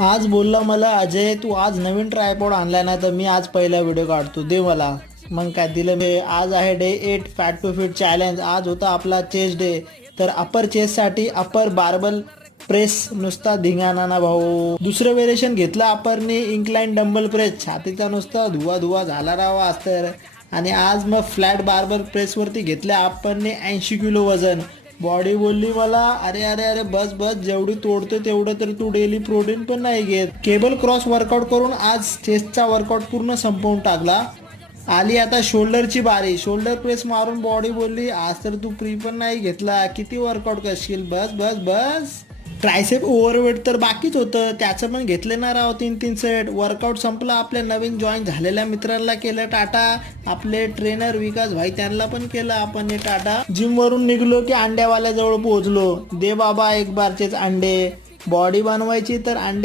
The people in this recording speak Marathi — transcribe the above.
आज बोलला मला अजय तू आज नवीन ट्रायपॉड आणला ना तर मी आज पहिला व्हिडिओ काढतो दे मला. मग काय दिलं मी. आज आहे day 8 fat to fit challenge. आज होता आपला चेस्ट डे. तर अपर चेस्टसाठी अपर बार्बल प्रेस नुसता धिंगाणा ना भाऊ. दुसरं वेरिएशन घेतलं अपरने इन्क्लाइन डंबल प्रेस. छातीचा नुसता धुवा धुवा झाला राहा आज तर. आणि आज मग फ्लॅट बार्बल प्रेसवरती घेतल्या आपणने 80 किलो वजन. बॉडी बोलली मला अरे अरे अरे बस बस जेवढी तोडते तेवढं तर तू डेली प्रोटीन पण नाही घेत. केबल क्रॉस वर्कआउट करून आज चेस्टचा वर्कआउट पूर्ण संपवून टाकला. आली आता शोल्डरची बारी. शोल्डर प्रेस मारून बॉडी बोलली आज तर तू प्री पण नाही घेतला किती वर्कआउट करशील बस बस बस. ट्रायसेप ओव्हरवेट तर बाकीच होतं त्याचं पण घेतले ना राव 3-3 सेट. वर्कआउट संपला. आपल्या नवीन जॉईन झालेल्या मित्रांना केलं टाटा. आपले ट्रेनर विकास भाई त्यांना पण केलं आपण हे टाटा. जिम वरून निघलो की अंड्यावाल्याजवळ पोहोचलो. दे बाबा एक बारचेच अंडे. बॉडी बनवायची तर अंडे